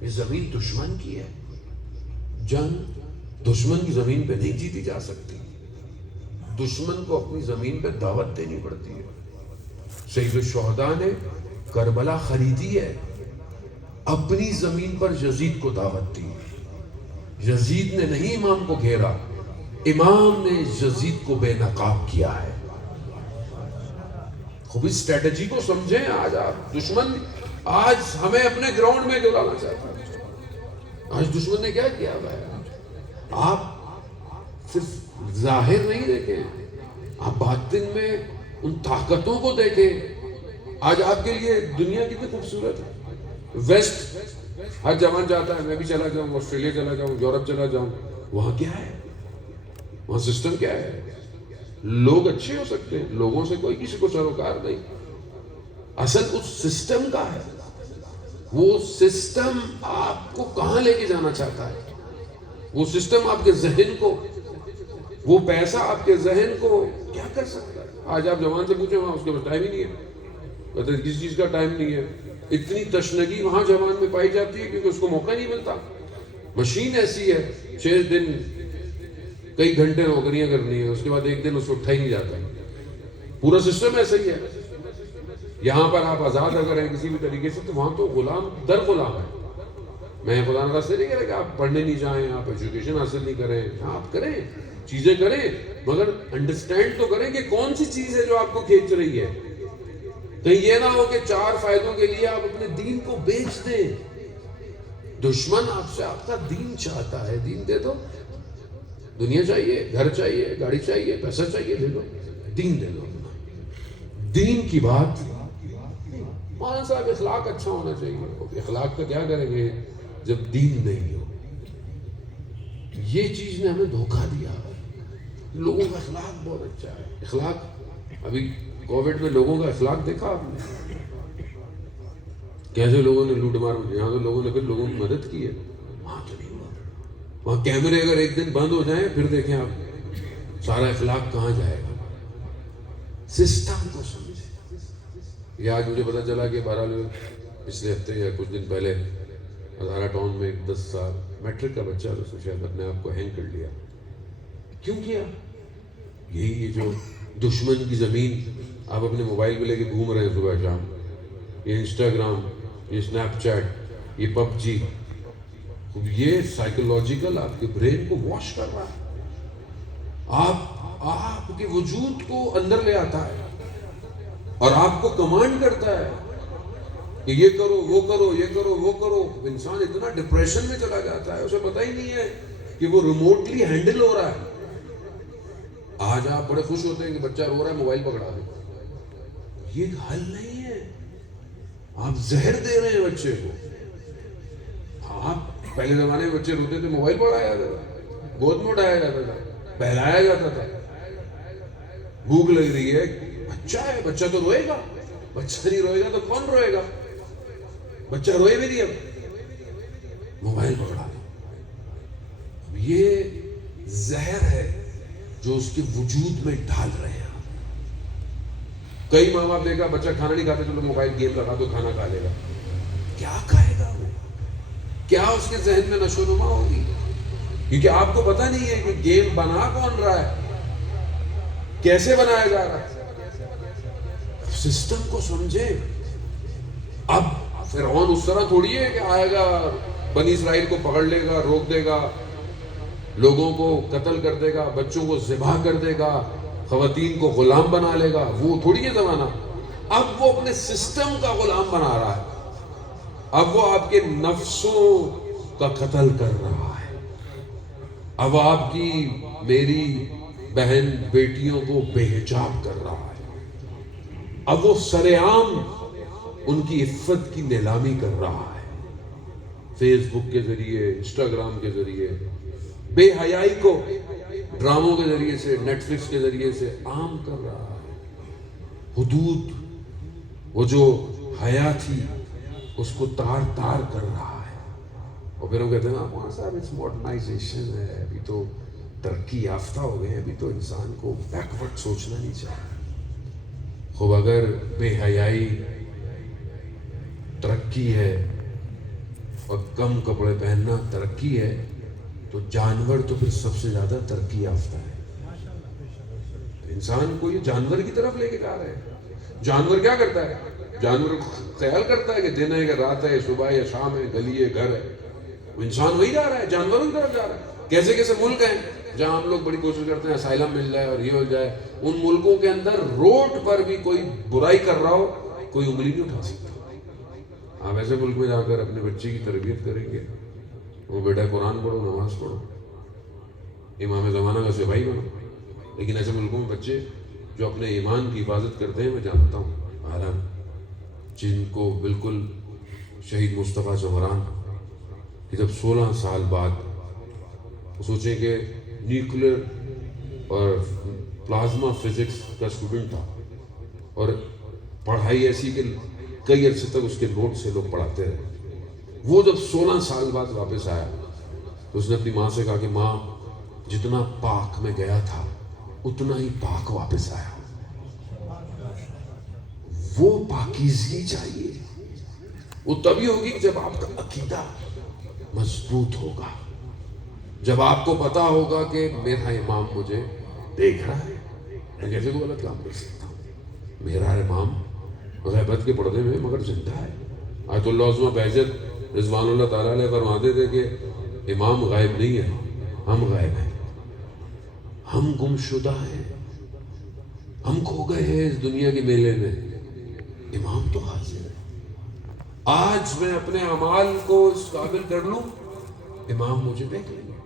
یہ زمین دشمن کی ہے. جنگ دشمن کی زمین پہ نہیں جیتی جا سکتی. دشمن کو اپنی زمین پہ دعوت دینی پڑتی ہے. سید الشہداء نے کربلا خریدی ہے, اپنی زمین پر یزید کو دعوت دی. یزید نے نہیں امام کو گھیرا, امام نے یزید کو بے نقاب کیا ہے. خوب اس اسٹریٹجی کو سمجھیں. آج آپ دشمن آج ہمیں اپنے گراؤنڈ میں گرانا چاہتا ہے. آج دشمن نے کیا کیا ہوا ہے؟ آپ صرف ظاہر نہیں دیکھیں, آپ باطن میں ان طاقتوں کو دیکھیں. آج آپ کے لیے دنیا کتنی خوبصورت ہے. ویسٹ ہر جوان چاہتا ہے میں بھی چلا جاؤں, آسٹریلیا چلا جاؤں, یورپ چلا جاؤں. وہاں کیا ہے؟ وہاں سسٹم کیا ہے؟ لوگ اچھے ہو سکتے ہیں, لوگوں سے کوئی کسی کو سروکار نہیں. اصل اس سسٹم کا ہے. وہ سسٹم آپ کو کہاں لے کے جانا چاہتا ہے؟ وہ سسٹم آپ کے ذہن کو, وہ پیسہ آپ کے ذہن کو کیا کر سکتا ہے؟ آج آپ جوان سے پوچھیں, وہاں اس کے پاس ٹائم ہی نہیں ہے. کہتے ہیں کسی چیز کا ٹائم نہیں ہے. اتنی تشنگی وہاں جوان میں پائی جاتی ہے کیونکہ اس کو موقع نہیں ملتا. مشین ایسی ہے 6 دن کئی گھنٹے نوکریاں کرنی ہے, اس کے بعد ایک دن اس کو اٹھا ہی نہیں جاتا. پورا سسٹم ایسا ہی ہے. یہاں پر آپ آزاد اگر ہیں کسی بھی طریقے سے, تو وہاں تو غلام در غلام ہے. میں خدا نہ خواستہ نہیں کہہ رہا کہ آپ پڑھنے نہیں جائیں, آپ ایجوکیشن حاصل نہیں کریں. آپ کریں, چیزیں کریں, مگر انڈرسٹینڈ تو کریں کہ کون سی چیز ہے جو آپ کو کھینچ رہی ہے. کہیں یہ نہ ہو کہ 4 فائدوں کے لیے آپ اپنے دین کو بیچ دیں. دشمن آپ سے آپ کا دین چاہتا ہے. دین دے دو, دنیا چاہیے, گھر چاہیے, گاڑی چاہیے, پیسہ چاہیے, لے لو. دین دے دو. دین کی بات, مولانا صاحب اخلاق اچھا ہونا چاہیے. اخلاق کا کیا کریں گے جب دین نہیں ہو؟ یہ چیز نے ہمیں دھوکہ دیا. لوگوں کا اخلاق بہت اچھا ہے. اخلاق, ابھی کووڈ میں لوگوں کا اخلاق دیکھا آپ نے کیسے لوگوں نے لوٹ مار. یہاں تو لوگوں نے پھر لوگوں کی مدد کی ہے, وہاں تو نہیں ہوا. وہاں کیمرے اگر ایک دن بند ہو جائیں پھر دیکھیں آپ سارا اخلاق کہاں جائے گا. سسٹم کو سمجھے. یہ آج مجھے پتا چلا کہ بہرحال پچھلے ہفتے یا کچھ دن پہلے ہزارہ ٹاؤن میں ایک 10 سال میٹرک کا بچہ اس نے شاید اپنے آپ کو ہینگ کر لیا. کیوں کیا؟ یہی جو دشمن کی زمین آپ اپنے موبائل پہ لے کے گھوم رہے ہیں صبح شام, یہ انسٹاگرام, یہ اسنیپ چیٹ, یہ پب جی, یہ سائیکولوجیکل آپ کے برین کو واش کر رہا ہے. آپ کے وجود کو اندر لے آتا ہے اور آپ کو کمانڈ کرتا ہے کہ یہ کرو, وہ کرو, یہ کرو, وہ کرو. انسان اتنا ڈپریشن میں چلا جاتا ہے, اسے پتہ ہی نہیں ہے کہ وہ ریموٹلی ہینڈل ہو رہا ہے. آج آپ بڑے خوش ہوتے ہیں کہ بچہ رو رہا ہے, موبائل پکڑا دیں. یہ حل نہیں ہے. آپ زہر دے رہے ہیں بچے کو. آپ پہلے زمانے میں بچے روتے تھے, موبائل پکڑایا جاتا تھا, گود میں اٹھایا جاتا تھا, بہلایا جاتا تھا. بھوک لگ رہی ہے, بچہ ہے, بچہ تو روئے گا. بچہ نہیں روئے گا تو کون روئے گا؟ بچہ روئے بھی نہیں, اب موبائل پکڑا دیں. یہ زہر ہے جو اس کے وجود میں ڈال رہے ہیں. کئی ماں باپ دیکھا بچہ کھانا نہیں کھاتا, چلو موبائل گیم لگا دو, کھانا کھا لے گا. کیا کھائے گا وہ؟ کیا اس کے ذہن میں نشو و نما ہوگی؟ کیونکہ آپ کو پتہ نہیں ہے کہ گیم بنا کون رہا ہے, کیسے بنایا جا رہا ہے. سسٹم کو سمجھے. اب فرعون اس طرح تھوڑی ہے کہ آئے گا بنی اسرائیل کو پکڑ لے گا, روک دے گا, لوگوں کو قتل کر دے گا, بچوں کو ذبح کر دے گا, خواتین کو غلام بنا لے گا. وہ تھوڑی ہے زمانہ. اب وہ اپنے سسٹم کا غلام بنا رہا ہے. اب وہ آپ کے نفسوں کا قتل کر رہا ہے. اب آپ کی میری بہن بیٹیوں کو بے حجاب کر رہا ہے. اب وہ سرعام ان کی عفت کی نیلامی کر رہا ہے. فیس بک کے ذریعے, انسٹاگرام کے ذریعے بے حیائی کو ڈراموں کے ذریعے سے, نیٹ فلکس کے ذریعے سے عام کر رہا ہے. حدود, وہ جو حیا تھی اس کو تار تار کر رہا ہے. اور پھر ہم کہتے ہیں نا صاحب اٹس ماڈرنائزیشن ہے, ابھی تو ترقی یافتہ ہو گئے ہیں, ابھی تو انسان کو بیکورڈ سوچنا نہیں چاہیے. خوب اگر بے حیائی ترقی ہے اور کم کپڑے پہننا ترقی ہے تو جانور تو پھر سب سے زیادہ ترقی یافتہ ہے. انسان کو یہ جانور کی طرف لے کے جا رہے ہیں. جانور کیا کرتا ہے؟ جانور خیال کرتا ہے کہ دن ہے کہ رات ہے، صبح ہے شام ہے، گلی ہے گھر ہے. انسان وہی جا رہا ہے، جانوروں کی طرف جا رہا ہے. کیسے کیسے ملک ہیں جہاں ہم لوگ بڑی کوشش کرتے ہیں اسائلم مل جائے اور یہ ہو جائے، ان ملکوں کے اندر روڈ پر بھی کوئی برائی کر رہا ہو کوئی انگلی نہیں اٹھا سکتا. آپ ایسے ملک میں جا کر اپنے بچے کی تربیت کریں گے، وہ بیٹا قرآن پڑھو، نماز پڑھو، امام زمانہ کا سپاہی بنو. لیکن ایسے ملکوں میں بچے جو اپنے ایمان کی حفاظت کرتے ہیں، میں جانتا ہوں حالانکہ جن کو بالکل شہید مصطفیٰ زہران کہ جب 16 سال بعد سوچیں کہ نیوکلیر اور پلازما فزکس کا اسٹوڈنٹ تھا اور پڑھائی ایسی کہ کئی عرصے تک اس کے نوٹ سے لوگ پڑھاتے رہے. وہ جب 16 سال بعد واپس آیا تو اس نے اپنی ماں سے کہا کہ ماں، جتنا پاک میں گیا تھا اتنا ہی پاک واپس آیا. وہ پاکیزگی چاہیے. وہ تبھی ہوگی جب آپ کا عقیدہ مضبوط ہوگا، جب آپ کو پتا ہوگا کہ میرا امام مجھے دیکھ رہا ہے، میں کیسے کوئی غلط کام کر سکتا ہوں. میرا امام غیبت کے پردے میں مگر زندہ ہے. آیت اللہ عظمہ بہجت رضوان اللہ تعالیٰ علیہ فرماتے تھے کہ امام غائب نہیں ہے، ہم غائب ہیں، ہم گم شدہ ہیں، ہم کھو گئے ہیں اس دنیا کے میلے میں. امام تو حاضر ہے. آج میں اپنے اعمال کو اس قابل کر لوں، امام مجھے دیکھ لیں گے.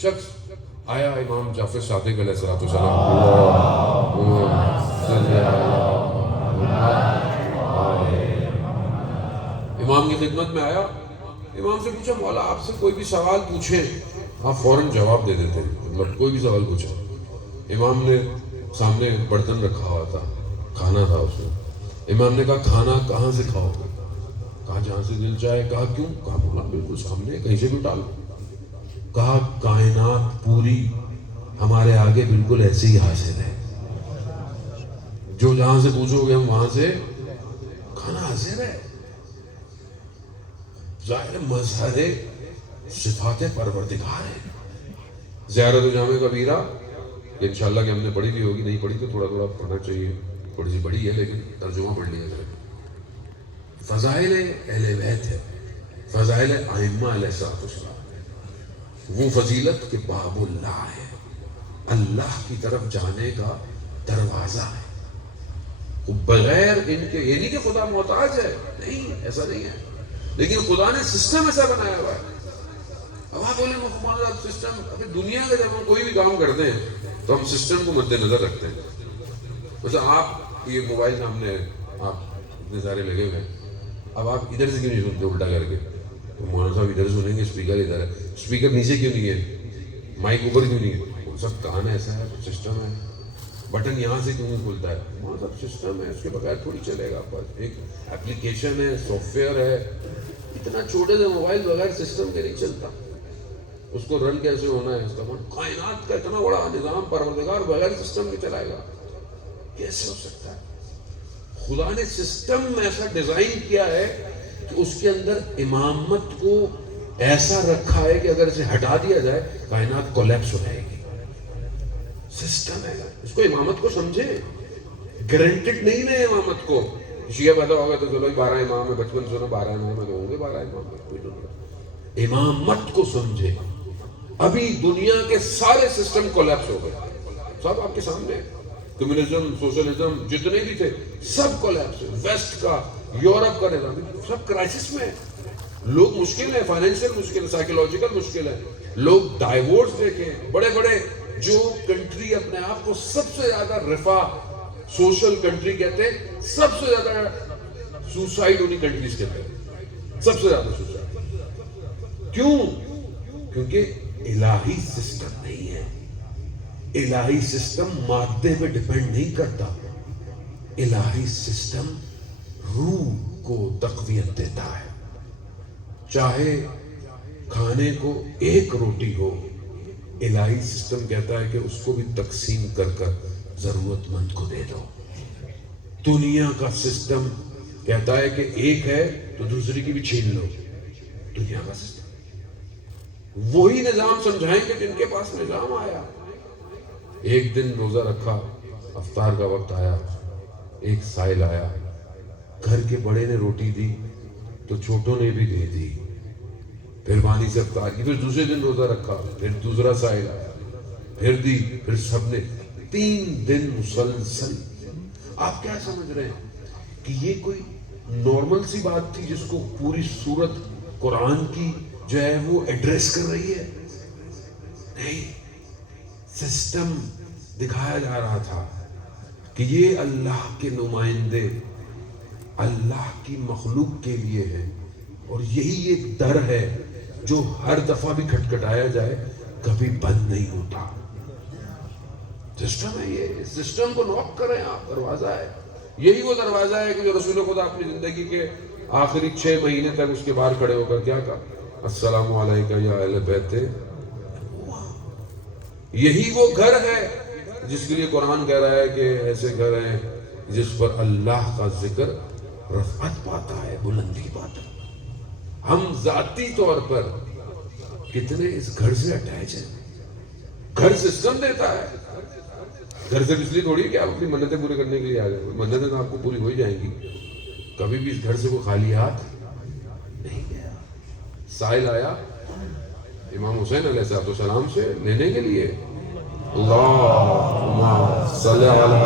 شخص آیا امام جعفر صادق علیہ السلام امام کی خدمت میں آیا. امام سے پوچھا مولا آپ سے کوئی بھی سوال پوچھیں آپ فوراً جواب دے دیتے ہیں، مطلب کوئی بھی سوال پوچھا. امام نے سامنے برتن رکھا ہوا تھا، کھانا تھا اس میں. امام نے کہا کھانا کہاں سے کھاؤ؟ کہا جہاں سے دل چاہے. کہا کیوں؟ کہا مولا بالکل سامنے کہیں سے بھی ڈالو. کہا کائنات پوری ہمارے آگے بالکل ایسے ہی حاضر ہے، جو جہاں سے پوچھو گے ہم وہاں سے کھانا حاضر ہے. ظاہر مظہر صفات پروردگار ہے. زیارت جامع کبیرہ انشاءاللہ کہ ہم نے پڑھی بھی ہوگی، نہیں پڑھی تو تھوڑا تھوڑا پڑھنا چاہیے. تھوڑی سی پڑھی ہے لیکن ترجمہ پڑھ لیا جائے. فضائل اہل بیت ہے، فضائل ائمہ علیہ السلام، وہ فضیلت کے باب اللہ ہے، اللہ کی طرف جانے کا دروازہ ہے. بغیر ان کے یہ نہیں کہ خدا محتاج ہے، نہیں ایسا نہیں ہے، لیکن خدا نے سسٹم ایسا بنایا ہوا ہے. اب آپ بولیں محمد سسٹم، ابھی دنیا کا جب ہم کوئی بھی کام کرتے ہیں تو ہم سسٹم کو مد نظر رکھتے ہیں. مثلا آپ یہ موبائل سامنے ہے، آپ اتنے سارے لگے ہوئے ہیں، اب آپ ادھر سے کیوں نہیں سنتے الٹا کر کے؟ مولانا صاحب ادھر سنیں گے، اسپیکر ادھر ہے، اسپیکر نیچے کیوں نہیں ہے، مائک اوپر کیوں نہیں ہے؟ وہ سب کہاں ایسا ہے، سسٹم ہے. بٹن یہاں سے کیوں نہیں کھلتا ہے؟ وہاں سب سسٹم ہے، اس کے بغیر تھوڑی چلے گا. بس ایک اپلیکیشن ہے، سافٹ ویئر ہے. اتنا چھوٹے سے موبائل بغیر سسٹم کے نہیں چلتا. اس کو رن کیسے ہونا ہے، اس کا کائنات کا اتنا بڑا نظام پروردگار بغیر سسٹم کے چلائے گا؟ کیسے ہو سکتا ہے؟ خدا نے سسٹم ایسا ڈیزائن کیا ہے کہ اس کے اندر امامت کو ایسا رکھا ہے کہ اگر اسے ہٹا دیا جائے کائنات کولیپس ہو جائے گی. سسٹم ہے، اس کو امامت کو سمجھے. گارنٹیڈ نہیں ہے امامت کو. شیعہ پیدا ہوگا تو چلو 12 امام ہے، بچپن سے 12 امام ہے تو ہوں گے 12 امام. امامت کو سمجھے. ابھی دنیا کے سارے سسٹم کولیپس ہو گئے، سب آپ کے سامنے. کمیونزم، سوشلزم جتنے بھی تھے سب کولیپس. ویسٹ کا، یورپ کا نظام سب کرائسس میں ہے. لوگ مشکل ہے، فائنینشیل مشکل ہے، سائیکولوجیکل مشکل ہے. لوگ ڈائیورس دیکھیں، بڑے بڑے جو کنٹری اپنے آپ کو سب سے زیادہ رفاہ سوشل کنٹری کہتے ہیں، سب سے زیادہ سوسائڈ انہی کنٹریز کے اندر، سب سے زیادہ سوسائڈ. کیوں؟ کیونکہ الہی سسٹم نہیں ہے. الہی سسٹم مادے پہ ڈیپینڈ نہیں کرتا. الہی سسٹم روح کو تقویت دیتا ہے. چاہے کھانے کو ایک روٹی ہو، الہی سسٹم کہتا ہے کہ اس کو بھی تقسیم کر کر ضرورت مند کو دے دو. دنیا کا سسٹم کہتا ہے کہ ایک ہے تو دوسری کی بھی چھین لو. دنیا کا سسٹم. وہی نظام سمجھائیں گے جن کے پاس نظام آیا. ایک دن روزہ رکھا, افطار کا وقت آیا, ایک سائل آیا, گھر کے بڑے نے روٹی دی تو چھوٹوں نے بھی دے دی, پھر پانی سے افطار کی. پھر دوسرے دن روزہ رکھا, پھر دوسرا سائل آیا, پھر دی, پھر سب نے 3 دن مسلسل. آپ کیا سمجھ رہے ہیں کہ یہ کوئی نارمل سی بات تھی جس کو پوری سورت قرآن کی جو ہے وہ ایڈریس کر رہی ہے؟ نہیں, سسٹم دکھایا جا رہا تھا کہ یہ اللہ کے نمائندے اللہ کی مخلوق کے لیے ہیں, اور یہی ایک در ہے جو ہر دفعہ بھی کھٹکھٹایا جائے کبھی بند نہیں ہوتا. سسٹم ہے یہ, سسٹم کو نوک کریں آپ, دروازہ ہے. یہی وہ دروازہ ہے کہ جو رسول خدا اپنی زندگی کے آخری 6 مہینے تک اس کے باہر کھڑے ہو کر کیا کہا, السلام علیکم یا اہل بیت. یہی وہ گھر ہے جس کے لیے قرآن کہہ رہا ہے کہ ایسے گھر ہیں جس پر اللہ کا ذکر رفعت پاتا ہے, بلندی پاتا ہے. ہم ذاتی طور پر کتنے اس گھر سے اٹیچ ہیں. گھر سسٹم دیتا ہے. گھر سے اس لیے تھوڑی کہ آپ اپنی منتیں پورے کرنے کے لیے آ گئے, منتیں تو آپ کو پوری ہو ہی جائیں گی. کبھی بھی اس گھر سے کوئی خالی ہاتھ نہیں گیا. سائل آیا امام حسین علیہ السلام سے لینے کے لیے, اللہم صلی علی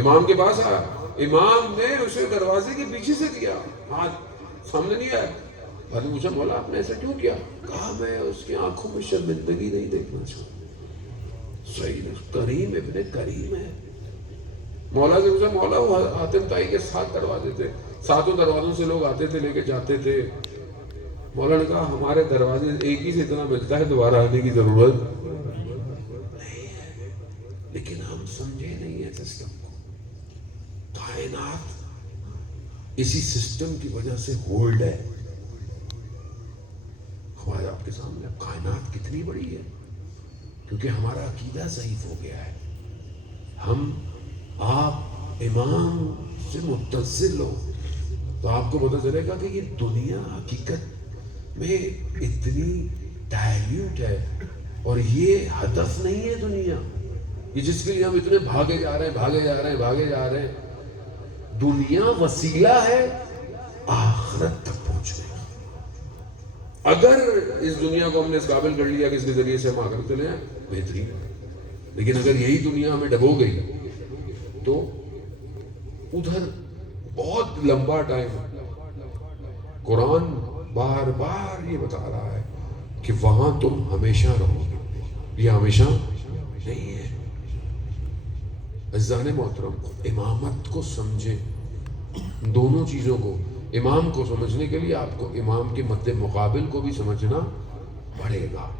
امام کے پاس آیا. امام نے اسے دروازے کے پیچھے سے دیا, ہاتھ سامنے نہیں آیا. بعد میں پوچھا, مولا آپ نے ایسا کیوں کیا؟ کہا میں اس کی آنکھوں میں شرمندگی نہیں دیکھنا چاہتا. صحیح, کریم ابن کریم ہے. مولا سے پوچھا, مولا وہ حاتم طائی کے 7 دروازے تھے, 7 دروازوں سے لوگ آتے تھے لے کے جاتے تھے. مولا نے کہا ہمارے دروازے ایک ہی سے اتنا ملتا ہے, دوبارہ آنے کی ضرورت نہیں ہے. لیکن ہم سمجھے نہیں ہے سسٹم کو. کائنات اسی سسٹم کی وجہ سے ہولڈ ہے. ہمارے آپ کے سامنے کائنات کتنی بڑی ہے, کیونکہ ہمارا عقیدہ ضعیف ہو گیا ہے. ہم آپ امام سے متصل ہو تو آپ کو پتہ چلے گا کہ یہ دنیا حقیقت میں اتنی ڈائلیوٹ ہے, اور یہ ہدف نہیں ہے دنیا, یہ جس کے لیے ہم اتنے بھاگے جا رہے ہیں. دنیا وسیلہ ہے آخرت تک پہنچنے کا. اگر اس دنیا کو ہم نے اس قابل کر لیا کہ اس کے ذریعے سے ہم آخرت چلے ہیں, بہترین ہے. لیکن اگر یہی دنیا ہمیں ڈبو گئی تو ادھر بہت لمبا ٹائم. قرآن بار بار یہ بتا رہا ہے کہ وہاں تم ہمیشہ رہو گے, یہ ہمیشہ نہیں ہے. عزیزان محترم, امامت کو سمجھیں, دونوں چیزوں کو. امام کو سمجھنے کے لیے آپ کو امام کے مد مقابل کو بھی سمجھنا پڑے گا.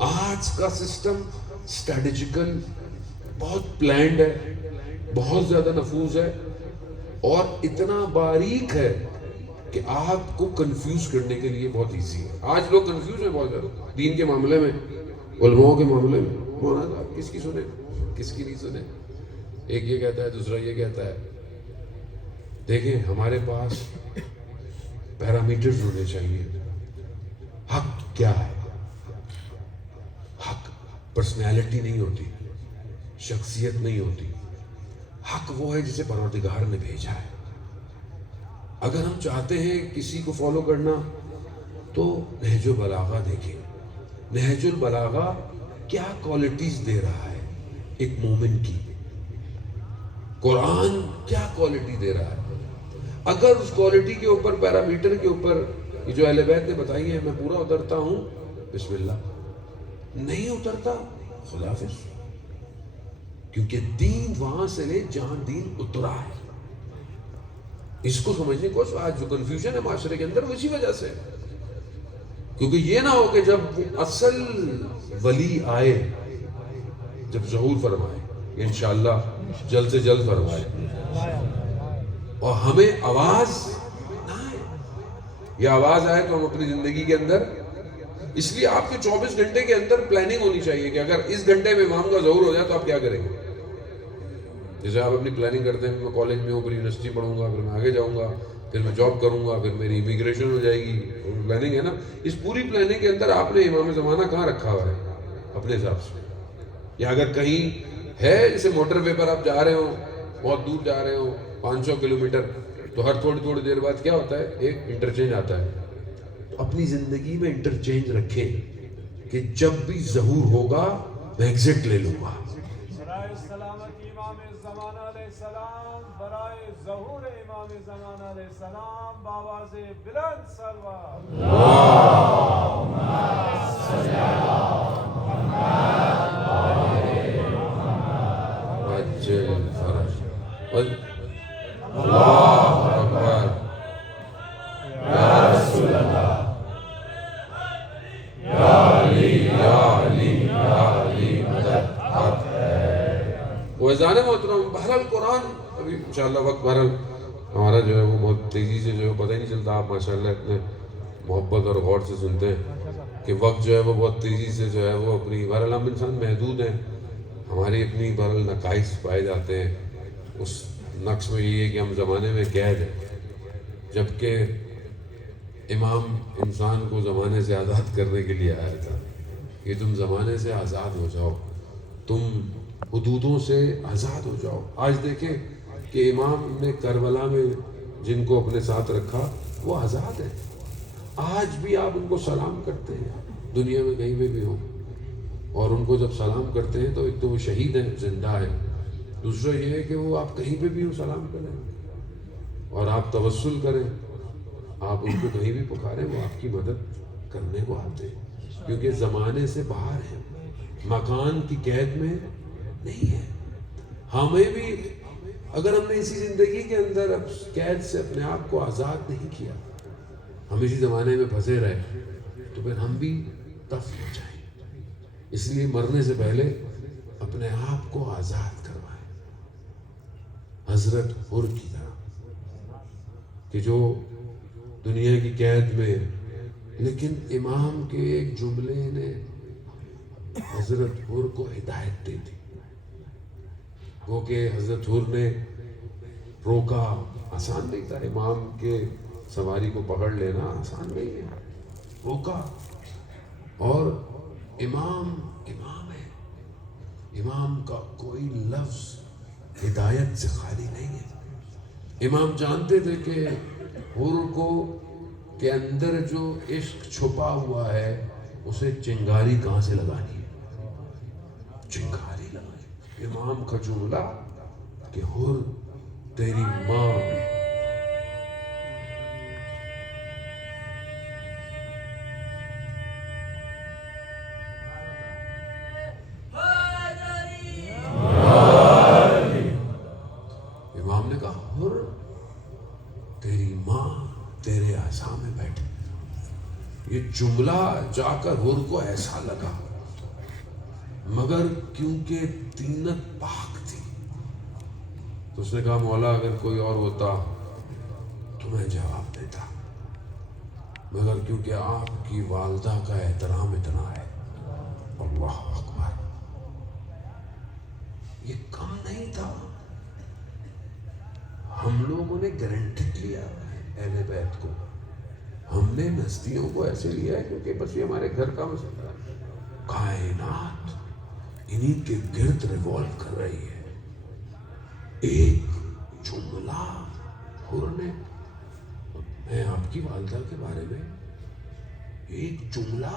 آج کا سسٹم اسٹریٹجیکل بہت پلانڈ ہے, بہت زیادہ نفوذ ہے, اور اتنا باریک ہے کہ آپ کو کنفیوز کرنے کے لیے بہت ایزی ہے. آج لوگ کنفیوز ہیں بہت زیادہ دین کے معاملے میں, علماء کے معاملے میں. مولانا آپ کس کی سنیں, کس کی نہیں سنیں. ایک یہ کہتا ہے, دوسرا یہ کہتا ہے. دیکھیں, ہمارے پاس پیرامیٹرز ہونے چاہیے. حق کیا ہے؟ حق پرسنالٹی نہیں ہوتی, شخصیت نہیں ہوتی. حق وہ ہے جسے پروردگار نے بھیجا ہے. اگر ہم چاہتے ہیں کسی کو فالو کرنا تو نہج البلاغہ دیکھیں. نہج البلاغہ کیا کوالٹیز دے رہا ہے ایک مومن کی. قرآن کیا کوالٹی دے رہا ہے. اگر اس کوالٹی کے اوپر, پیرامیٹر کے اوپر, یہ جو اہل بیت نے بتائی ہے, میں پورا اترتا ہوں, بسم اللہ. نہیں اترتا, خدا حافظ. کیونکہ دین وہاں سے لے جہاں دین اترا ہے. اس کو سمجھنے کو آج جو کنفیوژن ہے معاشرے کے اندر, وہ اسی وجہ سے. کیونکہ یہ نہ ہو کہ جب اصل ولی آئے, جب ظہور فرمائے, انشاءاللہ جلد سے جلد فرمائے, اور ہمیں آواز نہ آئے. یہ آواز آئے تو ہم اپنی زندگی کے اندر, اس لیے آپ کے 24 گھنٹے کے اندر پلاننگ ہونی چاہیے کہ اگر اس گھنٹے میں امام کا ظہور ہو جائے تو آپ کیا کریں گے. جیسے آپ اپنی پلاننگ کرتے ہیں, میں کالج میں ہوں, پھر یونیورسٹی پڑھوں گا, پھر میں آگے جاؤں گا, پھر میں جاب کروں گا، پھر میری امیگریشن ہو جائے گی، پلاننگ ہے نا. اس پوری پلاننگ کے اندر آپ نے امام زمانہ کہاں رکھا ہوا ہے اپنے حساب سے؟ یا اگر کہیں ہے جیسے موٹر وے پر آپ جا رہے ہو، بہت دور جا رہے ہو 500 کلومیٹر، تو ہر تھوڑی دیر بعد کیا ہوتا ہے؟ ایک انٹرچینج آتا ہے. تو اپنی زندگی میں انٹرچینج رکھیں کہ جب بھی ظہور ہوگا میں ایگزٹ لے لوں گا. برائے سلامت امام زمانہ علیہ السلام، برائے ظہور امام زمانہ علیہ السلام، بآواز بلند صلوات. اللہم صل علی عجل فرج اللہ اکبر یا رسول اللہ یا علی یا علی یا علی مدد. وہ اذان محترم بہرحال قرآن ابھی انشاءاللہ وقت بہرحال ہمارا جو ہے وہ بہت تیزی سے جو ہے پتہ ہی نہیں چلتا. آپ ماشاءاللہ اتنے محبت اور غور سے سنتے ہیں کہ وقت جو ہے وہ بہت تیزی سے جو ہے وہ اپنی بہرحال ہم انسان محدود ہیں، ہماری اپنی بہرحال نقائص پائے جاتے ہیں. اس نقص میں یہ ہے کہ ہم زمانے میں قید ہیں، جبکہ امام انسان کو زمانے سے آزاد کرنے کے لیے آیا تھا کہ تم زمانے سے آزاد ہو جاؤ، تم حدودوں سے آزاد ہو جاؤ. آج دیکھیں کہ امام نے کربلا میں جن کو اپنے ساتھ رکھا وہ آزاد ہیں. آج بھی آپ ان کو سلام کرتے ہیں دنیا میں کہیں پہ بھی ہوں، اور ان کو جب سلام کرتے ہیں تو ایک تو وہ شہید ہیں، زندہ ہیں، دوسرا یہ ہے کہ وہ آپ کہیں پہ بھی ہوں سلام کریں اور آپ توسل کریں، آپ ان کو کہیں بھی پکاریں، وہ آپ کی مدد کرنے کو آتے ہیں، کیونکہ زمانے سے باہر ہیں، مکان کی قید میں نہیں ہے. ہمیں بھی اگر ہم نے اسی زندگی کے اندر اب قید سے اپنے آپ کو آزاد نہیں کیا، ہم اسی زمانے میں پھنسے رہے، تو پھر ہم بھی دفن ہو جائیں. اس لیے مرنے سے پہلے اپنے آپ کو آزاد کروائیں حضرت حر کی طرح، کہ جو دنیا کی قید میں. لیکن امام کے ایک جملے نے حضرت حر کو ہدایت دے دی. وہ کہ حضرت حر نے روکا، آسان نہیں تھا امام کے سواری کو پکڑ لینا، آسان نہیں ہے. روکا، اور امام ہے، امام کا کوئی لفظ ہدایت سے خالی نہیں ہے. امام جانتے تھے کہ حر کو کے اندر جو عشق چھپا ہوا ہے اسے چنگاری کہاں سے لگانی ہے، چنگاری لگانی. امام کا جملہ کہ حر تیری ماں یہ جملہ جا کر حر کو ایسا لگا، مگر کیونکہ طینت پاک تھی تو اس نے کہا مولا اگر کوئی اور ہوتا تو میں جواب دیتا، مگر کیونکہ آپ کی والدہ کا احترام اتنا ہے. اللہ اکبر، یہ کم نہیں تھا. ہم لوگوں نے گرانٹڈ لیا اہل بیت کو، ہم نے نستیوں کو ایسے لیا ہے کیونکہ بس یہ ہمارے گھر کا مسئلہ ہے. کائنات انہی کے گرد ریوالو کر رہی ہے. ایک جملہ حر نے، میں آپ کی والدہ کے بارے میں، ایک جملہ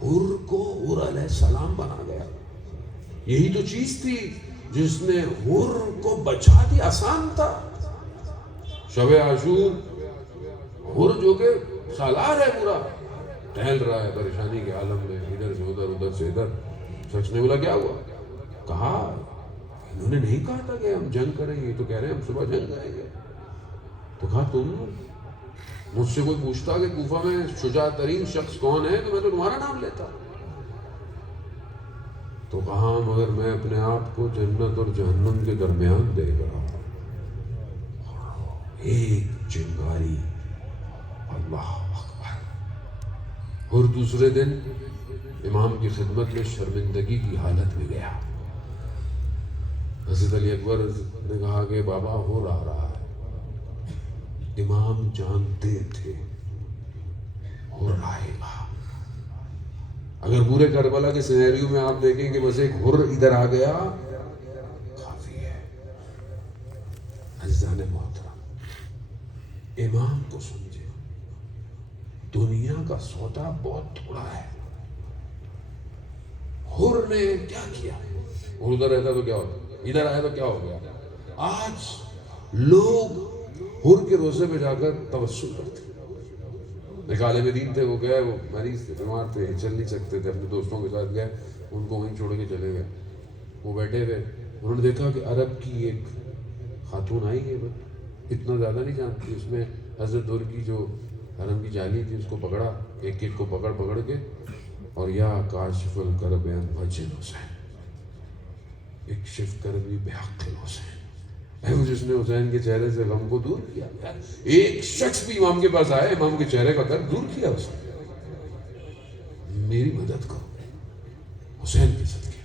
حر کو حر علیہ السلام بنا گیا. یہی تو چیز تھی جس نے حر کو بچا دیا. آسان تھا. شب عاشور حر جو کہ سالار ہے، پورا ٹہل رہا ہے پریشانی کے عالم میں، ادھر سے ادھر، ادھر سے ادھر. سچ نے بولا کیا ہوا؟ کہا انہوں نے نہیں کہا تھا کہ ہم جنگ کریں گے، تو کہہ رہے ہیں ہم صبح جنگ کریں گے. تو کہا تم مجھ سے کوئی پوچھتا کہ کوفہ میں شجاع ترین شخص کون ہے تو میں تو تمہارا نام لیتا. تو کہا مگر میں اپنے آپ کو جنت اور جہنم کے درمیان دیکھ رہا ہوں. ایک چنگاری. اللہ اکبر. اور دوسرے دن امام کی خدمت میں شرمندگی کی حالت میں گیا. حضرت علی اکبر نے کہا کہ بابا حر آ رہا ہے. امام جانتے تھے اور آئے گا. اگر پورے کربلا کے سینیریو میں آپ دیکھیں کہ بس ایک حر ادھر آ گیا کافی ہے. عزیزان محترم، امام کو سمجھے، دنیا کا سودا بہت تھوڑا ہے. حر نے کیا کیا؟ اور ادھر رہتا تو کیا ہوتا، ادھر آیا تو کیا ہو گیا؟ آج لوگ حر کے روزے میں جا کر توسل کرتے. ایک عالم دین تھے، وہ گئے، وہ مریض تھے، بیمار تھے، چل نہیں سکتے تھے، اپنے دوستوں کے ساتھ گئے، ان کو وہیں چھوڑ کے چلے گئے. وہ بیٹھے ہوئے، انہوں نے دیکھا کہ عرب کی ایک خاتون آئی ہے، اتنا زیادہ نہیں جانتی. اس میں حضرت دور کی جو حرم کی جالی تھی اس کو پکڑا، ایک ایک کو پکڑ کے، اور یا کاشف الکرب عن وجہ الحسین، اکشف کربی بحق الحسین، اے وہ جس نے حسین کے چہرے سے غم کو دور کیا. ایک شخص بھی امام کے پاس آئے، امام کے چہرے کا درد دور کیا اس نے. میری مدد کرو حسین کے صدقے.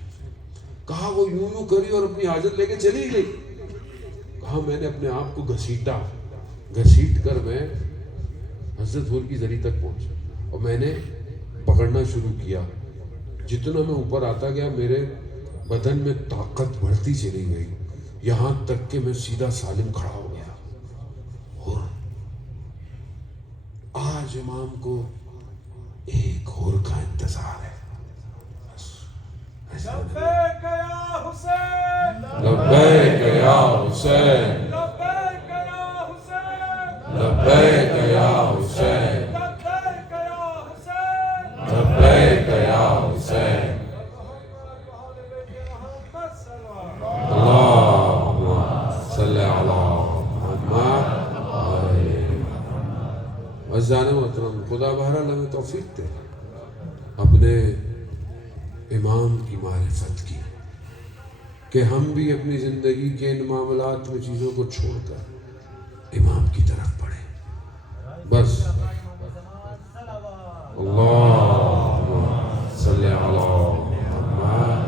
کہا وہ یوں کری اور اپنی حاجت لے کے چلی گئی. کہا میں نے اپنے آپ کو گھسیٹ کر میں حضرت حور کی زری تک پہنچا اور میں نے پکڑنا شروع کیا. جتنا میں اوپر آتا گیا میرے بدن میں طاقت بڑھتی چلی گئی، یہاں تک کہ میں سیدھا سالم کھڑا ہو گیا. حر، آج امام کو ایک حر کا انتظار ہے. لبیک یا حسین، لبیک یا حسین، لبیک یا حسین، لبیک یا حسین، لبیک یا حسین، لبیک یا حسین. اللہم صلی علی محمد. عزیزان محترم، خدا بہرحال ہمیں توفیق دے اپنے امام کی معرفت کی، کہ ہم بھی اپنی زندگی کے ان معاملات میں چیزوں کو چھوڑ کر امام کی طرف بڑھیں. بس اللہم صلی علی محمد.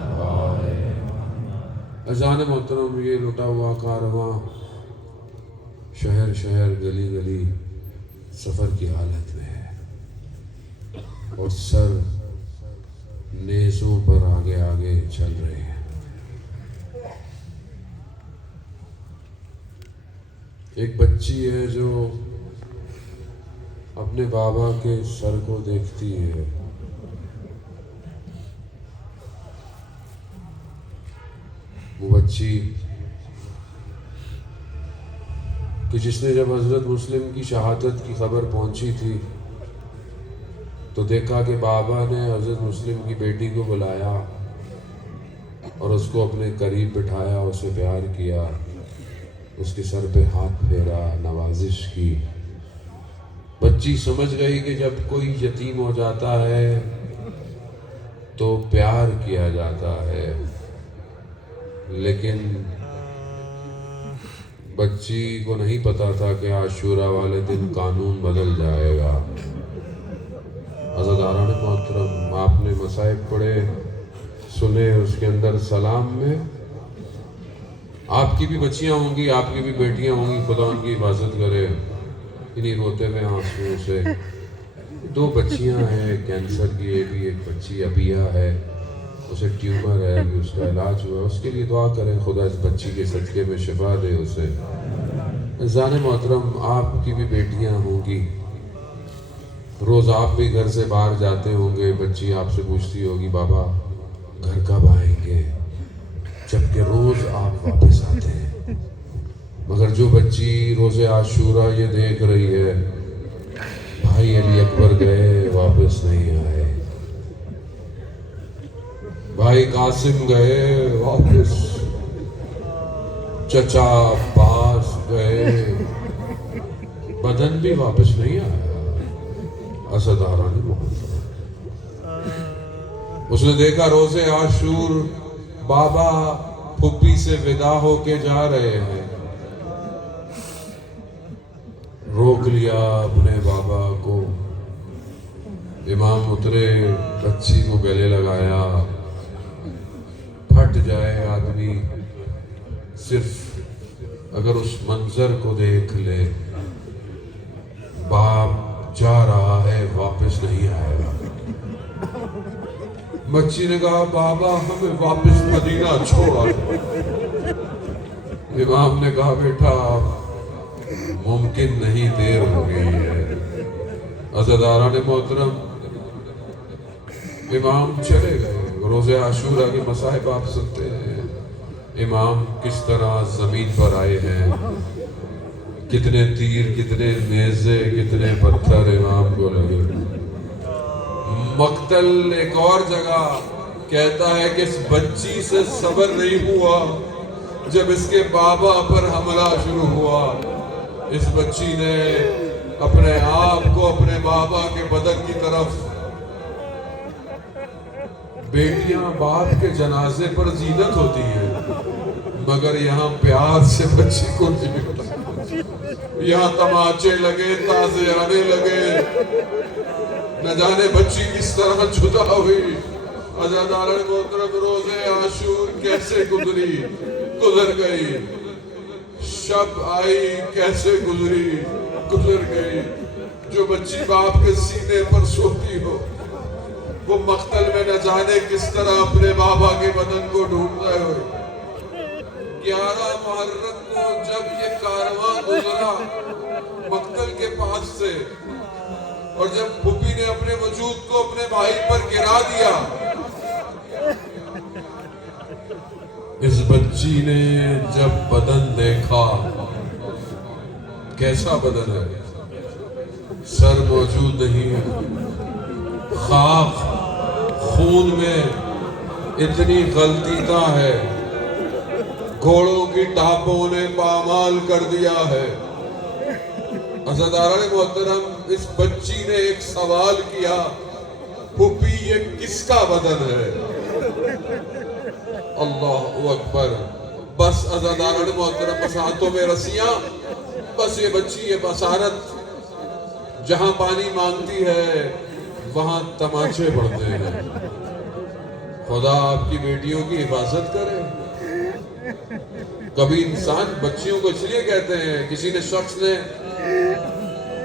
عزیزان محترم، یہ لٹا ہوا کارواں شہر شہر گلی گلی سفر کی حالت میں ہے اور سر نیزوں پر آگے آگے چل رہے ہیں. ایک بچی ہے جو اپنے بابا کے سر کو دیکھتی ہے. وہ بچی کہ جس نے جب حضرت مسلم کی شہادت کی خبر پہنچی تھی تو دیکھا کہ بابا نے حضرت مسلم کی بیٹی کو بلایا اور اس کو اپنے قریب بٹھایا، اسے پیار کیا، اس کے سر پہ ہاتھ پھیرا، نوازش کی. بچی سمجھ گئی کہ جب کوئی یتیم ہو جاتا ہے تو پیار کیا جاتا ہے، لیکن بچی کو نہیں پتا تھا کہ عاشورہ والے دن قانون بدل جائے گا. عزیزان محترم، آپ نے مصائب پڑھے سنے اس کے اندر سلام میں. آپ کی بھی بچیاں ہوں گی، آپ کی بھی بیٹیاں ہوں گی، خدا ان کی حفاظت کرے انہیں روتے ہوئے آنسوؤں سے. 2 بچیاں ہیں کینسر کی، ایک بچی ابیہ ہے، اسے ٹیومر ہے، ابھی اس کا علاج ہوا. اس کے لیے دعا کریں خدا اس بچی کے صدقے میں شفا دے اسے. عزیزان محترم، آپ کی بھی بیٹیاں ہوں گی، روز آپ بھی گھر سے باہر جاتے ہوں گے، بچی آپ سے پوچھتی ہوگی بابا گھر کب آئیں گے، جبکہ روز آپ واپس آتے ہیں. مگر جو بچی روز عاشورہ یہ دیکھ رہی ہے بھائی علی اکبر گئے واپس نہیں آئے، بھائی قاسم گئے واپس، چچا عباس گئے، بدن بھی واپس نہیں آیا. اسداران محمد، اس نے دیکھا روز عاشور بابا پھپھی سے ودا ہو کے جا رہے ہیں. روک لیا اپنے بابا کو. امام اترے، بچی کو گلے لگایا. پھٹ جائے آدمی صرف اگر اس منظر کو دیکھ لے. بچی نے کہا بابا ہمیں واپس مدینہ چھوڑا۔ امام نے کہا بیٹا ممکن نہیں، دیر ہو گئی ہے۔ عزاداران محترم امام چلے گئے۔ روزہ عاشورہ کے مصائب آپ سنتے ہیں، امام کس طرح زمین پر آئے ہیں، کتنے تیر، کتنے نیزے، کتنے پتھر امام کو لگے۔ مقتل ایک اور جگہ کہتا ہے کہ اس بچی سے صبر نہیں ہوا جب اس کے بابا پر حملہ شروع ہوا۔ اس بچی نے اپنے آپ کو اپنے بابا کے بدن کی طرف، بیٹیاں باپ کے جنازے پر زینت ہوتی ہیں مگر یہاں پیار سے بچی کو نہیں، یہاں تماچے لگے، تازے آنے لگے، نہ جانے بچی کس طرح جدا ہوئی۔ عزاداران محترم روزے عاشور کیسے گزر گئی، شب آئی کیسے گزر گئی۔ جو بچی باپ کے سینے پر سوتی ہو وہ مقتل میں نہ جانے کس طرح اپنے بابا کے بدن کو ڈھونڈتے ہوئے۔ 11 محرم کو جب یہ کارواں گزرا مقتل کے پاس سے، اور جب پھوپھی نے اپنے وجود کو اپنے بھائی پر گرا دیا، اس بچی نے جب بدن دیکھا، کیسا بدن ہے، سر موجود نہیں ہے، خاک خون میں اتنی غلطیتا ہے، گھوڑوں کی ٹاپوں نے پامال کر دیا ہے۔ عزاداران محترم اس بچی نے ایک سوال کیا، پھوپھی یہ کس کا بدن ہے؟ اللہ اکبر۔ بس عزاداران محترم بس ہاتھوں میں رسیاں، بس یہ بچی، یہ بصارت جہاں پانی مانگتی ہے وہاں تماچے پڑتے ہیں۔ خدا آپ کی بیٹیوں کی حفاظت کرے۔ کبھی انسان بچیوں کو اس لیے کہتے ہیں، کسی نے شخص نے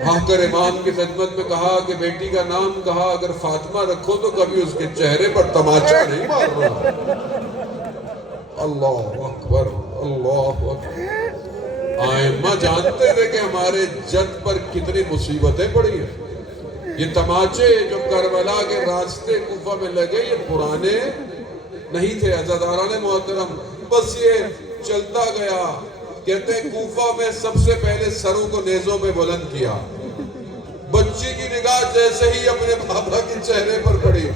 آ کر امام کی خدمت میں کہا کہ بیٹی کا نام کہا اگر فاطمہ رکھو تو کبھی اس کے چہرے پر تماچا نہیں مارنا۔ اللہ اکبر، اللہ اکبر۔ آئمہ جانتے ہوئے کہ ہمارے جد پر کتنی مصیبتیں پڑی ہیں۔ یہ تماچے جو کربلا کے راستے کوفہ میں لگے یہ پرانے نہیں تھے عزاداران محترم، بس یہ چلتا گیا۔ کہتے ہیں کوفہ میں سب سے پہلے سروں کو نیزوں پہ بلند کیا۔ بچی کی نگاہ جیسے ہی اپنے بابا کے چہرے پر پڑی،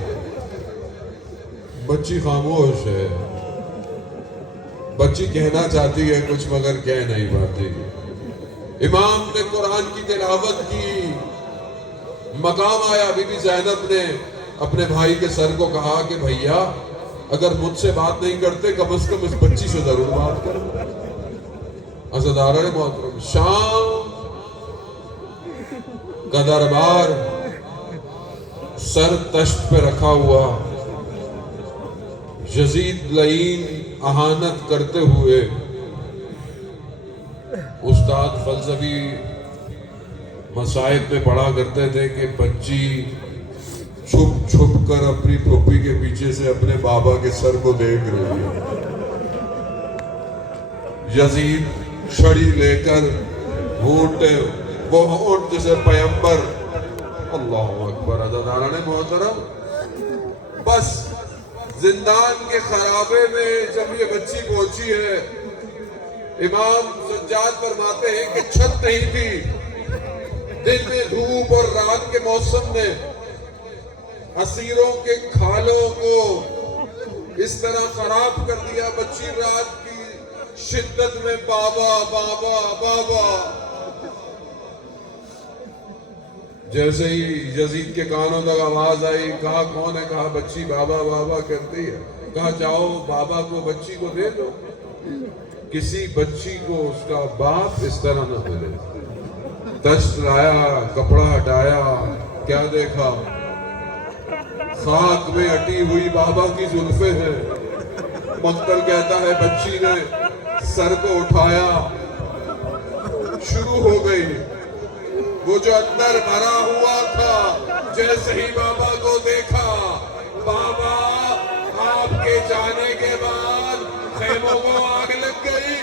بچی خاموش ہے، بچی کہنا چاہتی ہے کچھ مگر کہہ نہیں پاتی۔ امام نے قرآن کی تلاوت کی، مقام آیا، بی بی زینب نے اپنے بھائی کے سر کو کہا کہ بھیا اگر مجھ سے بات نہیں کرتے کم از کم اس بچی سے ضرور بات کرو۔ عزاداران محترم شام کا دربار سر تشت پہ رکھا ہوا، یزید لعین اہانت کرتے ہوئے استاد فلسفی مصائب میں پڑھا کرتے تھے کہ بچی چھپ چھپ کر اپنی پھوپھی کے پیچھے سے اپنے بابا کے سر کو دیکھ رہی ہے۔ یزید چھڑی لے کر ہونٹے وہ ہونٹ جسے پیمبر، اللہ اکبر۔ عزاداران محترم بس زندان کے خرابے میں جب یہ بچی پہنچی ہے، امام سجاد فرماتے ہیں کہ چھت نہیں تھی، دن میں دھوپ اور رات کے موسم میں اسیروں کے کھالوں کو اس طرح خراب کر دیا۔ بچی رات کی شدت میں بابا بابا بابا، جیسے ہی یزید کے کانوں تک آواز آئی، کہا کون ہے؟ کہا بچی بابا بابا کرتی ہے۔ کہا جاؤ بابا کو بچی کو دے دو، کسی بچی کو اس کا باپ اس طرح نہ بولے۔ تشت لایا، کپڑا ہٹایا، کیا دیکھا؟ خاک میں اٹی ہوئی بابا کی زلفیں ہیں۔ مقتل کہتا ہے بچی نے سر کو اٹھایا، شروع ہو گئی وہ جو اندر بھرا ہوا تھا۔ جیسے ہی بابا کو دیکھا، بابا کے جانے کے بعد خیموں کو آگ لگ گئی.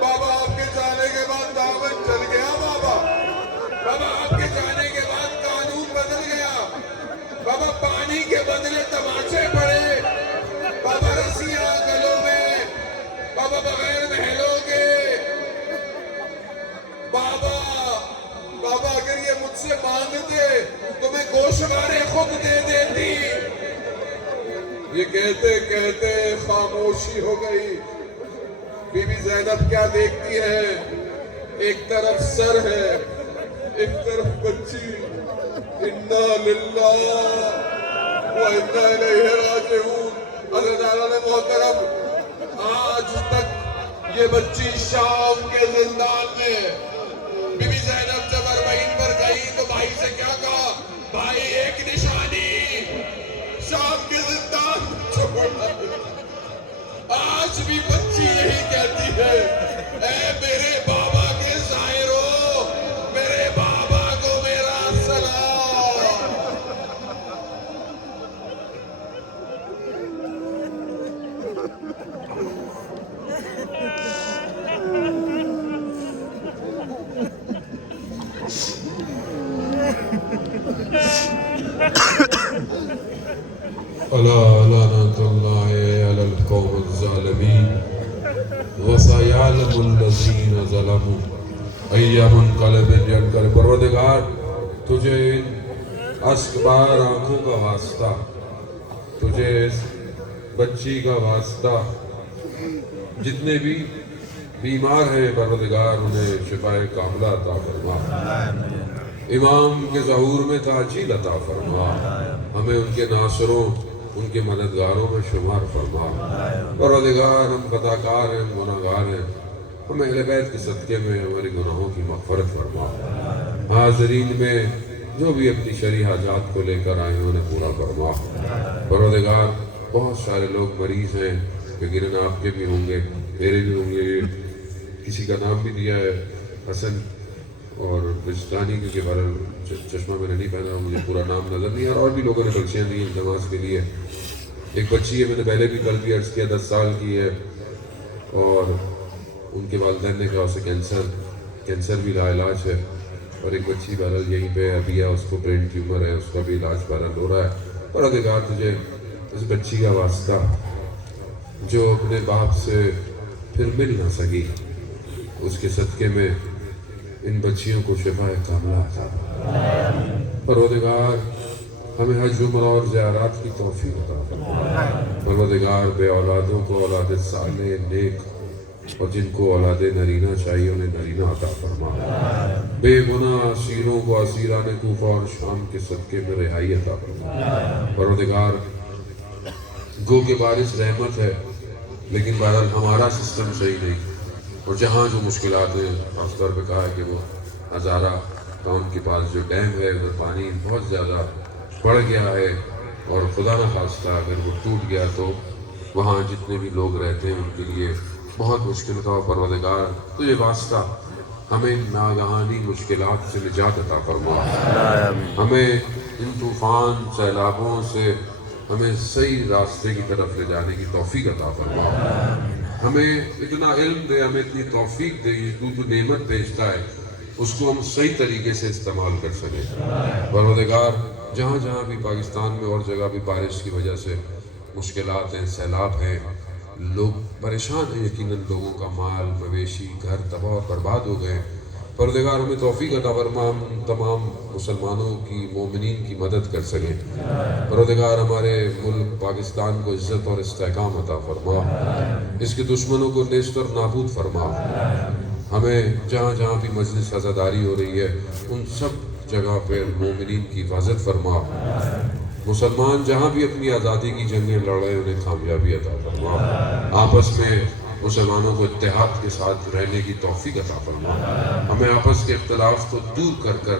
بابا آپ کے جانے کے بعد دعوت چل گیا. بابا آپ کے جانے کے بعد قانون بدل گیا. بابا پانی کے بدلے تماچے پڑے. بابا رسیاں گلوں میں. بابا بغیر محلوں کے. بابا اگر یہ مجھ سے مانگتے تو میں گوشوارے خود دے دیتی. یہ کہتے کہتے خاموشی ہو گئی. بی بی زینب کیا دیکھتی ہے؟ ایک طرف سر ہے, ایک طرف بچی. انا للہ و انا الیہ راجعون. حضرت محترم, آج تک یہ بچی شام کے زندان میں. بی بی زینب جب اربعین پر گئی تو بھائی سے کیا کہا؟ بھائی ایک نشانی, شام کے زندان چھوڑا. آج بھی بچی یہی کہتی ہے, اے میرے بابا کے ظاہرو, میرے بابا کو میرا سلام. الا لعنۃ اللہ علی القوم الظالمین وسیعلم الذین ظلموا ای منقلب ینقلب. پروردگار تجھے ان اشکبار آنکھوں کا واسطہ, تجھے اس بچی کا واسطہ, جتنے بھی بیمار ہیں پروردگار انہیں شفائے کاملہ عطا فرما. امام کے ظہور میں تاجیل عطا فرما. ہمیں ان کے ناصروں, ان کے مددگاروں میں شمار فرما. پروردگار ہم خطاکار ہیں, گناہگار ہیں, ہمیں اہل بیت کے صدقے میں ہمارے گناہوں کی مغفرت فرما. حاضرین میں جو بھی اپنی شرعی حاجات کو لے کر آئے ہیں انہیں پورا فرما. پروردگار بہت سارے لوگ مریض ہیں, یقیناً آپ کے بھی ہوں گے, میرے بھی ہوں گے. کسی کا نام بھی دیا ہے حسن اور رشتانی, کیونکہ بہرحال چشمہ میں نے نہیں پہنا, مجھے پورا نام نظر نہیں آ رہا. اور بھی لوگوں نے بخشیاں دی ہیں نماز کے لیے. ایک بچی ہے, میں نے پہلے بھی کل بھی عرض کیا, 10 سال کی ہے, اور ان کے والدین نے کہا اسے کینسر بھی لاعلاج ہے. اور ایک بچی بہرحال یہیں پہ ابھی ہے, اس کو برین ٹیومر ہے, اس کا بھی علاج بہرحال ہو رہا ہے. پروردگار تجھے اس بچی کا واسطہ جو اپنے باپ سے پھر مل نہ سکی, اس کے صدقے میں ان بچیوں کو شفائے کاملہ عطا فرما. پروردگار ہمیں حج عمرہ اور زیارات کی توفیق عطا فرما. پروردگار بے اولادوں کو اولاد صالح نیک, اور جن کو اولاد نرینہ چاہیے انہیں نرینہ عطا فرما. بے گناہ اسیروں کو اسیران کوفہ اور شام کے صدقے میں رہائی عطا فرما. پروردگار گو کے بارش رحمت ہے, لیکن بہرحال ہمارا سسٹم صحیح نہیں, اور جہاں جو مشکلات ہیں, خاص طور پہ کہا ہے کہ وہ ہزارہ ٹاؤن کے پاس جو ڈیم ہے ادھر پانی بہت زیادہ بڑھ گیا ہے, اور خدا نہ خواستہ اگر وہ ٹوٹ گیا تو وہاں جتنے بھی لوگ رہتے ہیں ان کے لیے بہت مشکل کا. پروردگار تجھے واسطہ ہمیں ناگہانی مشکلات سے نجات عطا فرما. ہمیں ان طوفان سیلابوں سے ہمیں صحیح راستے کی طرف لے جانے کی توفیق عطا فرما. ہمیں اتنا علم دے, ہمیں اتنی توفیق دے, تو نعمت بھیجتا ہے اس کو ہم صحیح طریقے سے استعمال کر سکیں. پروردگار جہاں جہاں بھی پاکستان میں اور جگہ بھی بارش کی وجہ سے مشکلات ہیں, سیلاب ہیں, لوگ پریشان ہیں, یقیناً لوگوں کا مال مویشی گھر تباہ اور برباد ہو گئے. پروردگار ہمیں توفیق عطا فرما, ہم تمام مسلمانوں کی, مومنین کی مدد کر سکیں. پروردگار ہمارے ملک پاکستان کو عزت اور استحکام عطا فرما, اس کے دشمنوں کو نیست اور نابود فرما. ہمیں جہاں جہاں بھی مجلس عزاداری ہو رہی ہے ان سب جگہ پہ مومنین کی حفاظت فرما. مسلمان جہاں بھی اپنی آزادی کی جنگیں لڑ رہے ہیں انہیں کامیابی عطا فرما. آپس میں مسلمانوں کو اتحاد کے ساتھ رہنے کی توفیق عطا فرما. ہمیں آپس کے اختلاف کو دور کر کر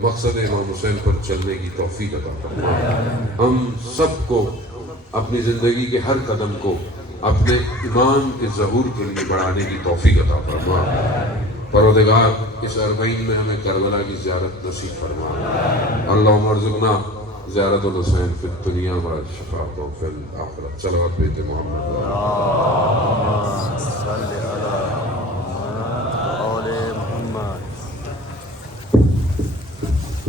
مقصد امام حسین پر چلنے کی توفیق عطا فرما. ہم سب کو اپنی زندگی کے ہر قدم کو اپنے ایمان کے ظہور کے لیے بڑھانے کی توفیق عطا فرما. پروردگار اس اربعین میں ہمیں کربلا کی زیارت نصیب فرما. اللہم ارزقنا زیارت الحسین فی الدنیا و شفاعتوں فی الآخرہ. صلوات بیت محمد.